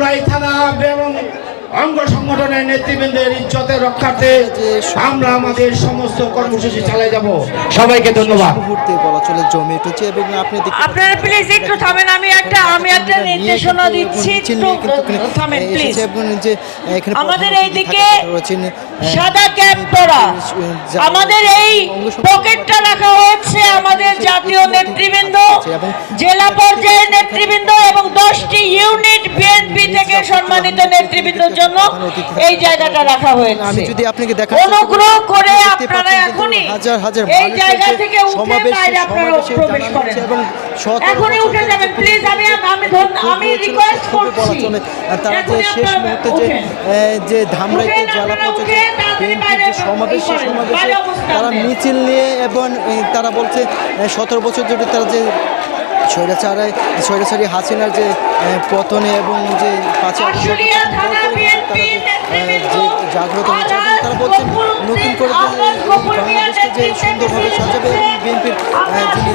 আমরা এই থানা এবং অঙ্গ সংগঠনের নেতৃবৃন্দের ইজ্জতের রক্ষার্থে আমরা আমাদের সমস্ত কর্মসূচি চালিয়ে যাব। সবাইকে ধন্যবাদ। মুহূর্তে বলা চলে জমে উঠেছে এবং আপনি আপনারা প্লিজ একটু থামেন আমি একটা আমি একটা নির্দেশনা দিচ্ছি একটু থামেন প্লিজ যে এখানে আমাদের এইদিকে সাদা ক্যাপ পরা। আমাদের এই পকেটটা রাখা হয়েছে আমাদের জাতীয় নেতৃবৃন্দ জেলা পর্যায়ের নেতৃবৃন্দ ইউনিট বিএনপি থেকে সম্মানিত নেতৃবৃন্দের জন্য এই জায়গাটা রাখা আমি যদি আপনাকে দেখা অনুগ্রহ করে আপনারা এখনই হাজার হাজার এই জায়গা থেকে উঠে বাইরে আপনারা প্রবেশ করেন হচ্ছে এবং এখনই উঠে যাবেন। প্লিজ আমি আমি আমি রিকোয়েস্ট করছি। তারা যে শেষ মুহূর্তে যে। যে ধামরাইতে বিএনপির যে সমাবেশ সেই সমাবেশে তারা। মিছিল নিয়ে এবং তারা বলছে সতেরো বছর ধরে তারা যে স্বৈরাচারায় স্বৈরাচারী হাসিনার যে পতনে এবং যে যে জাগ্রত হয়েছে তারা বলছেন নতুন করে বাংলাদেশকে যে সুন্দরভাবে সাজাবে এবং বিএনপির যিনি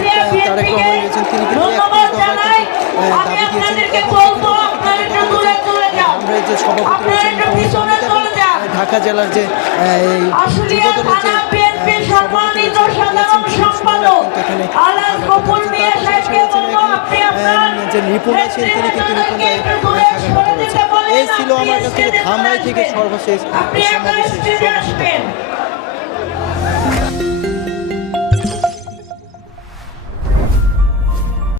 তারেক রহমান রয়েছেন তিনি কিন্তু এক দফায় কিন্তু, দাবি দিয়েছেন। আমরা যে সভাপতি রয়েছেন ঢাকা জেলার যে এই যুবদলের যে সভাপতি রয়েছেন, এখানে আলহাজ গফুর মিয়া তার পাশাপাশি সাহেবকে রয়েছেন বলব, আপনি এখানে, নিপুণ আছেন তিনি কিন্তু নিপুণ রায় থাকার কথা এই ছিল আমার কাছ থেকে ধামরাই থেকে। সর্বশেষ আপনি